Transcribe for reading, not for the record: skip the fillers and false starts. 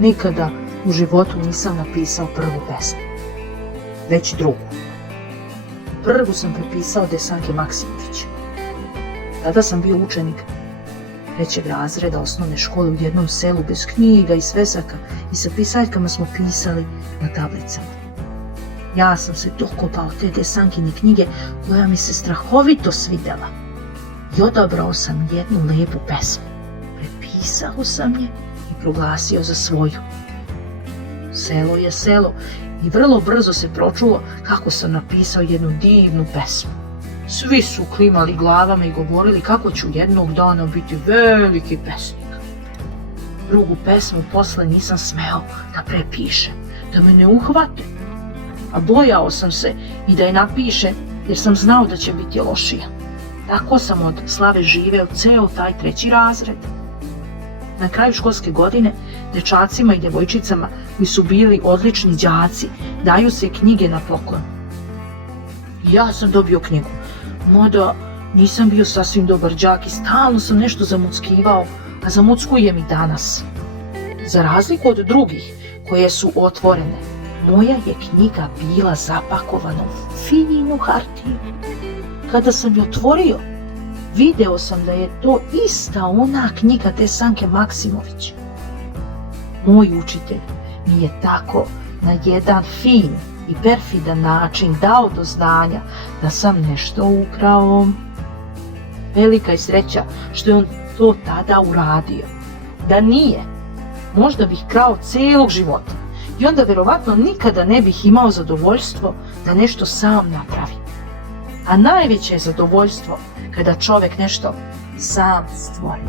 nikada u životu nisam napisao prvu pesmu, već drugu. Prvu sam prepisao Desanke Maksimović. Tada sam bio učenik 3. razreda osnovne škole u jednom selu bez knjiga i svezaka i sa pisaljkama smo pisali na tablicama. Ja sam se dokopao te Desankine knjige koja mi se strahovito svidjela i odabrao sam jednu lepu pesmu. Prepisao sam je i proglasio za svoju. Selo je selo i vrlo brzo se pročulo kako sam napisao jednu divnu pesmu. Svi su klimali glavama i govorili kako ću jednog dana biti veliki pesnik. Drugu pesmu posle nisam smeo da prepišem, da me ne uhvate, a bojao sam se i da je napišem jer sam znao da će biti lošija. Tako sam od slave živeo ceo taj 3. razred. Na kraju školske godine dečacima i djevojčicama koji su bili odlični đaci daju se knjige na poklon. Ja sam dobio knjigu, mada nisam bio sasvim dobar đak i stalno sam nešto zamuckivao, a zamuckujem i danas. Za razliku od drugih koje su otvorene, moja je knjiga bila zapakovana u finu hartiju. Kada sam je otvorio, video sam da je to ista ona knjiga Desanke Maksimović. Moj učitelj mi je tako na jedan fin i perfidan način dao do znanja da sam nešto ukrao. Velika je sreća što je on to tada uradio. Da nije, možda bih krao celog života i onda verovatno nikada ne bih imao zadovoljstvo da nešto sam napravi. A najveće je zadovoljstvo kada čovjek nešto sam stvori.